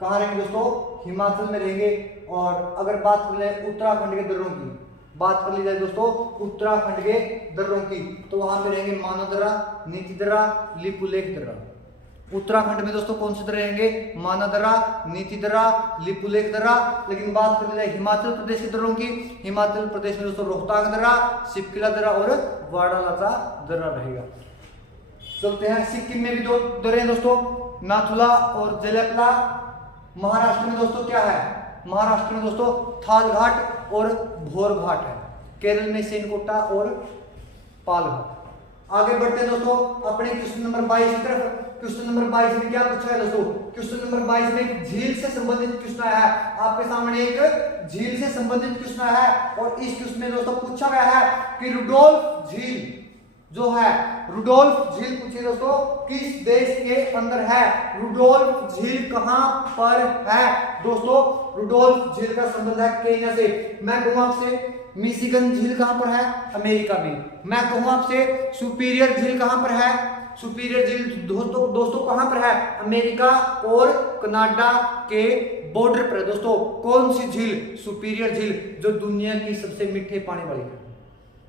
कहां रहेंगे दोस्तों, हिमाचल में रहेंगे। और अगर बात कर ले उत्तराखंड के दर्रों की, बात कर ली जाए दोस्तों उत्तराखंड के दर्रों की, तो वहां पे रहेंगे मानव दर्रा, नीति दर्रा, लिपुलेख दर्रा। उत्तराखंड में दोस्तों कौन से दर्रे रहेंगे, मानव दर्रा, नीति दर्रा, लिपुलेख दर्रा। लेकिन बात कर ली जाए हिमाचल प्रदेश के दर्रों की, हिमाचल प्रदेश में दोस्तों रोहतांग दर्रा, सिपकिला दर्रा और वाडालाता दर्रा रहेगा। चलते हैं सिक्किम में भी दो दर्रे हैं दोस्तों, नाथुला और जलेपला। महाराष्ट्र में दोस्तों क्या है, महाराष्ट्र में दोस्तों थाल घाट और भोर घाट है। केरल में सेनकोटा और पाल घाट। आगे बढ़ते हैं दोस्तों अपने क्वेश्चन नंबर 22 की तरफ। क्वेश्चन नंबर 22 में क्या पूछा है दोस्तों, क्वेश्चन नंबर 22 में एक झील से संबंधित क्वेश्चन आया है। आपके सामने एक झील से संबंधित क्वेश्चन आया है, और इस क्वेश्चन में दोस्तों पूछा गया है कि रुडोल्फ झील जो है, रुडोल्फ झील पूछिए दोस्तों किस देश के अंदर है, रुडोल्फ झील कहां पर है दोस्तों। रुडोल्फ झील का संबंध है केन्या से। मैं कहूं आपसे मिशिगन झील कहां पर है, अमेरिका में। मैं कहूं आपसे सुपीरियर झील कहां पर है, सुपीरियर झील दोस्तों कहां पर है, अमेरिका और कनाडा के बॉर्डर पर है दोस्तों। कौन सी झील, सुपीरियर झील, जो दुनिया की सबसे मीठे पानी वाली है।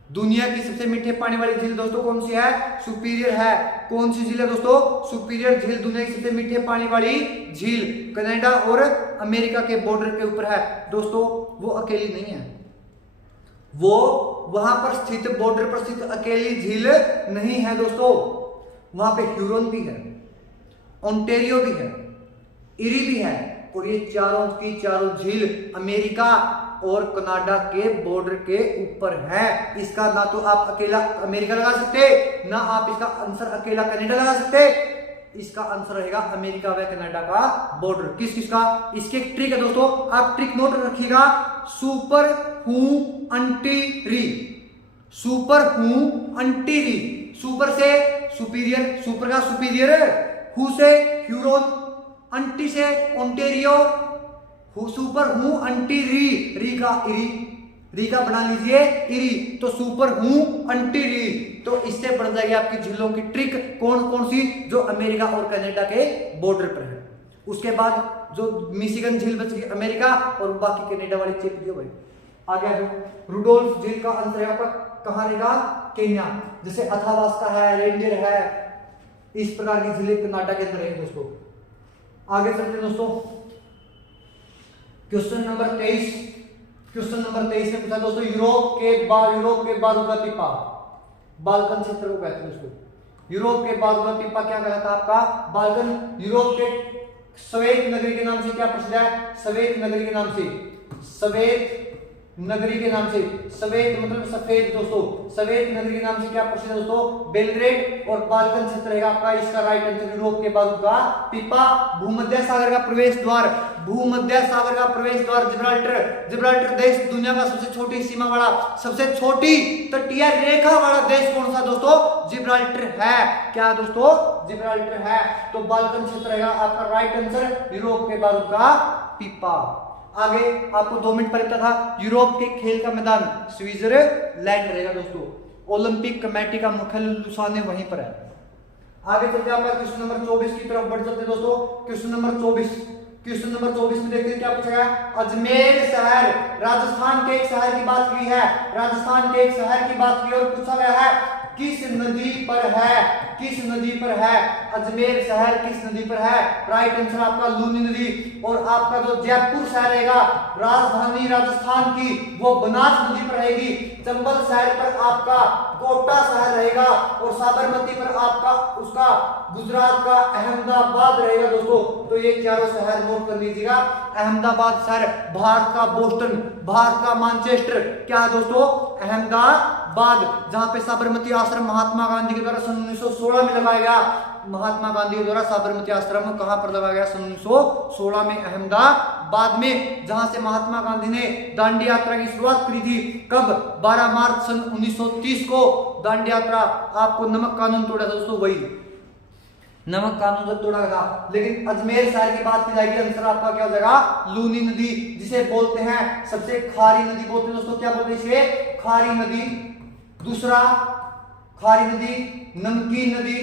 दुनिया की सबसे मीठे पानी वाली झील दोस्तों कौन सी है, सुपीरियर है। कौन सी झील है दोस्तों, सुपीरियर झील दुनिया की सबसे मीठे पानी वाली झील कनाडा और अमेरिका के बॉर्डर के ऊपर है दोस्तों। वो अकेली नहीं है, वो वहां पर स्थित बॉर्डर पर स्थित अकेली झील नहीं है दोस्तों। वहां पे ह्यूरोन भी है, ओंटेरियो भी है, इरी भी है, और ये चारों की चारों झील अमेरिका और कनाडा के बॉर्डर के ऊपर है। इसका ना तो आप अकेला अमेरिका लगा सकते, ना आप इसका आंसर अकेला कनाडा लगा सकते। इसका आंसर रहेगा अमेरिका व कनाडा का बॉर्डर। किस किस का, इसके एक ट्रिक है दोस्तों, आप ट्रिक नोट रखिएगा, सुपर हु अंटी री, सुपर हु अंटी री। सुपर से सुपीरियर, सुपर का सुपीरियर, हु से ह्यूरोन, अंटी से ओंटेरियो, सुपर हूं अंटी री, री का इरी, री का बना लीजिए इरी, तो सुपर हूं अंटी री। तो इससे बढ़ जाएगी आपकी झीलों की ट्रिक कौन कौन सी, जो अमेरिका और कनाडा के बॉर्डर पर है। उसके बाद जो मिशिगन झील बच गई अमेरिका, और बाकी कनाडा वाली चेक दियो भाई। आगे आ जाओ, रुडोल्फ झील का आंसर यहाँ पर कहां रहेगा, केन्या। जैसे अथावास्का है, रेंडियर है, इस प्रकार की झीलें कनाडा के अंदर है दोस्तों। आगे चलते दोस्तों क्वेश्चन नंबर 23। क्वेश्चन नंबर 23 में पूछा दोस्तों यूरोप के बारूद का पीपा, बाल्कन क्षेत्र को कहते हैं दोस्तों। यूरोप के बागुला पीपा क्या कहता है आपका? बाल्कन। यूरोप के श्वेत नगरी के नाम से क्या प्रसिद्ध है? श्वेत नगरी के नाम से, श्वेत नगरी के नाम से, श्वेत मतलब सफेद दोस्तों, श्वेत नगरी के नाम से क्या प्रसिद्ध है दोस्तों? बेलग्रेड। और बाल्कन क्षेत्र रहेगा आपका इसका राइट आंसर यूरोप के बागुला पीपा। भूमध्य सागर का प्रवेश द्वार, भूमध्य सागर का प्रवेश द्वार जिब्राल्टर। जिब्राल्टर देश दुनिया का सबसे छोटी सीमा वाला, सबसे छोटी तटीय रेखा वाला देश कौन सा दोस्तों? जिब्राल्टर है। क्या दोस्तों? जिब्राल्टर है। तो बाल्कन क्षेत्र रहेगा आपका राइट आंसर यूरोप के बागुला पीपा। आगे आपको 2 मिनट पहले था यूरोप के खेल का मैदान स्विट्जरलैंड रहेगा दोस्तों। ओलंपिक कमेटी का मुख्यालय लुसाने वहीं पर है। आगे चलते हैं आपका क्वेश्चन नंबर 24 की तरफ बढ़ चलते हैं दोस्तों। क्वेश्चन नंबर 24, क्वेश्चन नंबर 24 में देखते हैं क्या पूछा गया। अजमेर शहर, राजस्थान के एक शहर की बात की है, राजस्थान के एक शहर की बात की और पूछा गया है किस नदी पर है? किस नदी पर है? अजमेर शहर किस नदी पर है? राइट आंसर आपका लूनी नदी। और आपका जो जयपुर शहर रहेगा राजधानी राजस्थान की, वो बनास नदी पर रहेगी। चंबल शहर पर आपका कोटा शहर रहेगा और साबरमती पर आपका उसका गुजरात का अहमदाबाद रहेगा दोस्तों। तो ये चारों शहर नोट कर लीजिएगा। अहमदाबाद शहर भारत का बोस्टन, भारत का मैनचेस्टर क्या है दोस्तों? अहमदाबाद, जहां पे साबरमती आश्रम महात्मा गांधी के द्वारा सन 1916 में लगाया गया। महात्मा गांधी के द्वारा साबरमती आश्रम कहां पर लगाया गया? सन 1916 में अहमदाबाद में, जहां से महात्मा गांधी ने दांडी यात्रा की शुरुआत करी थी। कब? 12 मार्च सन 1930 को दांडी यात्रा। आपको नमक कानून तोड़ा था दोस्तों, वही नमक कानून जब तोड़ा था। लेकिन अजमेर शहर की बात की जाएगी, आंसर आपका क्या हो जाएगा? लूनी नदी, जिसे बोलते हैं सबसे खारी नदी बोलते हैं दोस्तों। क्या बोलते हैं इसे? खारी नदी। दूसरा खारी नदी, नमकीन नदी,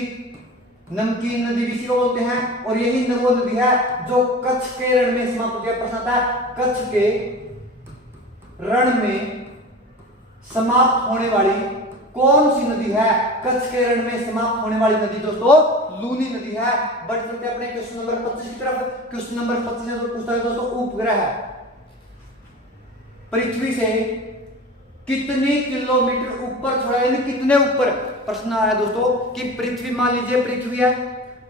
नमकीन नदी भी इसी को बोलते हैं। और यही वो नदी है जो कच्छ के रण में समाप्त हो गया। प्रश्न आता है कच्छ के रण में समाप्त होने वाली कौन सी नदी है? कच्छ के रण में समाप्त होने वाली नदी दोस्तों लूनी नदी है। बढ़ चलते हैं अपने क्वेश्चन नंबर 25 की तरफ। क्वेश्चन नंबर 25 में तो पूछता है दोस्तों उपग्रह पृथ्वी से कितनी किलोमीटर ऊपर छोड़ा, यानी कितने ऊपर? प्रश्न आया दोस्तों कि पृथ्वी, मान लीजिए पृथ्वी है,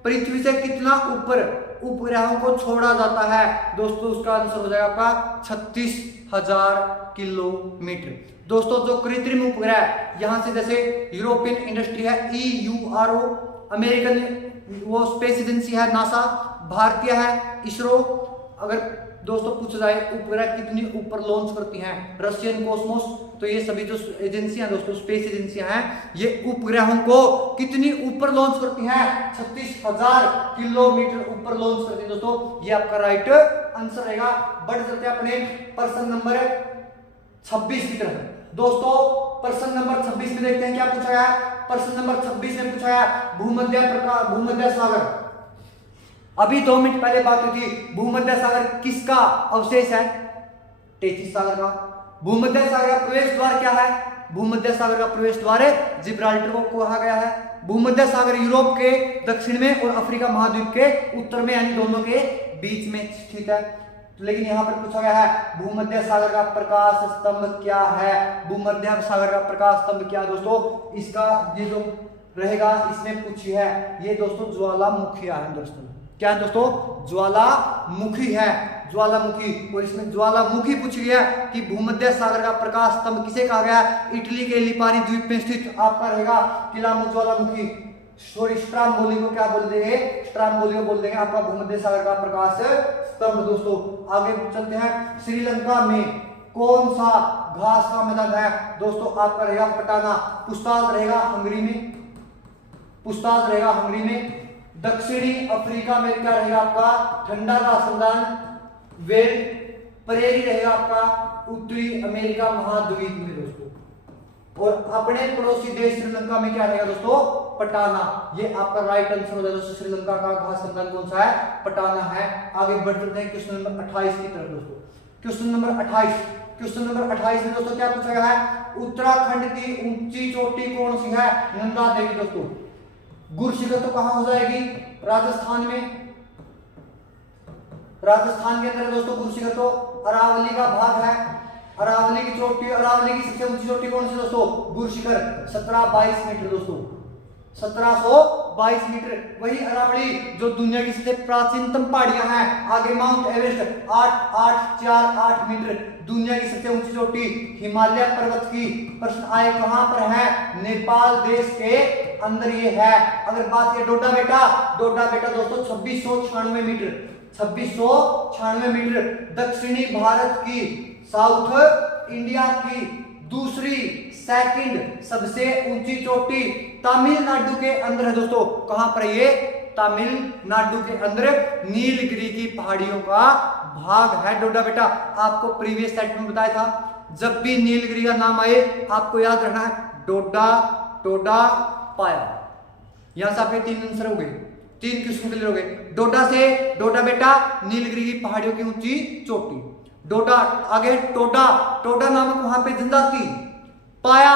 पृथ्वी से कितना ऊपर उपग्रहों को छोड़ा जाता है दोस्तों? उसका आंसर हो जाएगा आपका 36,000 किलोमीटर। दोस्तों जो कृत्रिम उपग्रह यहाँ से, जैसे यूरोपियन इंडस्ट्री है EURO, अमेरिकन वो स्पेस एजेंसी है नासा, भारतीय है इसरो। अगर दोस्तों पूछा जाए उपग्रह कितनी ऊपर लॉन्च करती हैं, रशियन कॉस्मोस, तो ये सभी जो एजेंसियां दोस्तों स्पेस एजेंसियां हैं, ये उपग्रहों को कितनी ऊपर लॉन्च करती हैं? 36,000 किलोमीटर ऊपर लॉन्च करती है दोस्तों। ये आपका राइट आंसर रहेगा। बढ़ चलते हैं अपने प्रश्न नंबर 26 की तरफ। दोस्तों प्रश्न नंबर 26 में देखते हैं क्या पूछा गया है। प्रश्न नंबर 26 में पूछा गया भूमध्य सागर। अभी 2 मिनट पहले बात हुई थी, भूमध्य सागर किसका अवशेष है? टेथिस सागर का। भूमध्य सागर का प्रवेश द्वार क्या है? भूमध्य सागर का प्रवेश द्वार है जिब्राल्टर को कहा गया है। भूमध्य सागर यूरोप के दक्षिण में और अफ्रीका महाद्वीप के उत्तर में, यानी दोनों के बीच में स्थित है। लेकिन यहाँ पर पूछा गया है भूमध्य सागर का प्रकाश स्तंभ क्या है? भूमध्य सागर का प्रकाश स्तंभ क्या है दोस्तों? इसका ये जो रहेगा इसमें पूछी है, ये दोस्तों ज्वालामुखी है दोस्तों। क्या है दोस्तों? ज्वालामुखी है, ज्वालामुखी। और इसमें ज्वालामुखी पूछी है कि भूमध्य सागर का प्रकाश स्तंभ किसे कहा गया? इटली के लिपारी द्वीप में स्थित आपका रहेगा किलामू ज्वालामुखी। सॉरी, स्ट्राम्बोली को क्या बोल देंगे? स्ट्राम्बोली को बोल देंगे आपका भूमध्य सागर का प्रकाश स्तंभ दोस्तों। आगे चलते हैं, श्रीलंका में कौन सा घास का मैदान है दोस्तों? आपका रहेगा पटाना। पुस्ताज रहेगा हंगरी में, पुस्ताज रहेगा हंगरी में। दक्षिणी अफ्रीका में क्या रहेगा आपका? ठंडा घास मैदान वेल प्रेरी रहेगा आपका उत्तरी अमेरिका महाद्वीप में दोस्तों। और अपने पड़ोसी देश श्रीलंका में क्या रहेगा दोस्तों? पटाना। ये आपका राइट आंसर हो जाएगा दोस्तों। श्रीलंका का घास मैदान कौन सा है? पटाना है। आगे बढ़ चलते हैं क्वेश्चन नंबर 28 की तरफ दोस्तों। क्वेश्चन नंबर 28, क्वेश्चन नंबर 28 में दोस्तों क्या पूछा गया है? उत्तराखंड की ऊंची चोटी कौन सी है? नंदा देवी दोस्तों। गुरशिखर तो कहां हो जाएगी? राजस्थान में, राजस्थान के अंदर दोस्तों गुरशिखर तो अरावली का भाग है। अरावली की चोटी, अरावली की सबसे ऊंची चोटी कौन सी दोस्तों? गुरु शिखर 1722 मीटर दोस्तों, 1722 मीटर। वही अरावली जो दुनिया की सबसे प्राचीनतम पहाड़ियां हैं। आगे माउंट एवरेस्ट 8848 मीटर, दुनिया की सबसे ऊंची चोटी हिमालय पर्वत की। प्रश्न आए कहां पर है? नेपाल देश के अंदर ये है। अगर बात की डोडा बेटा, डोडा बेटा दोस्तों 2696 मीटर, 2696 मीटर, दक्षिणी भारत की, साउथ इंडिया की दूसरी सेकंड सबसे ऊंची चोटी तमिलनाडु के अंदर है दोस्तों। कहां पर ये? तमिलनाडु के अंदर नीलगिरी की पहाड़ियों का भाग है डोडा बेटा। आपको प्रीवियस सेट में बताया था, जब भी नीलगिरी का नाम आए आपको याद रखना है डोडा, टोडा, पाया। यहां से आपके 3 आंसर हो गए, 3 क्वेश्चन क्लियर हो गए। डोडा से डोडा बेटा नीलगिरी की पहाड़ियों की ऊंची चोटी डोडा। आगे टोडा, टोडा नामक वहां पे जनजाति। पाया,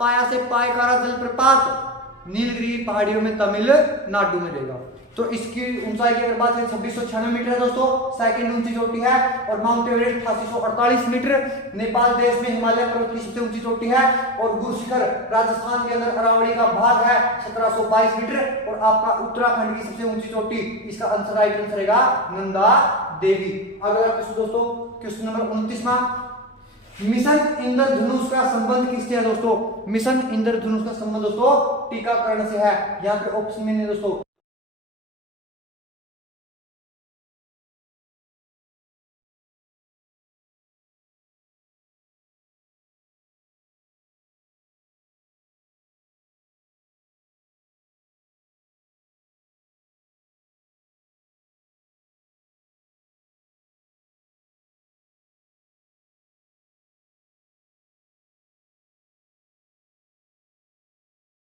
पाया से पायकारा जलप्रपात नीलगिरी पहाड़ियों में तमिलनाडु में रहेगा। तो इसकी ऊंचाई की अगर बात करें 2696 मीटर है दोस्तों, सेकंड ऊंची चोटी है। और माउंट एवरेस्ट 8848 मीटर, नेपाल देश में हिमालय पर्वत की सबसे ऊंची चोटी है। और गुरु शिखर राजस्थान के अंदर अरावली का भाग है 1722 मीटर। और आपका उत्तराखंड की सबसे ऊंची चोटी, इसका आंसर राइट आंसर रहेगा नंदा देवी। अगला क्वेश्चन दोस्तों, क्वेश्चन नंबर 29वां, मिशन इंद्रधनुष का संबंध किससे है दोस्तों? मिशन इंद्रधनुष का संबंध दोस्तों टीकाकरण से है। यहाँ पे ऑप्शन में नहीं दोस्तों,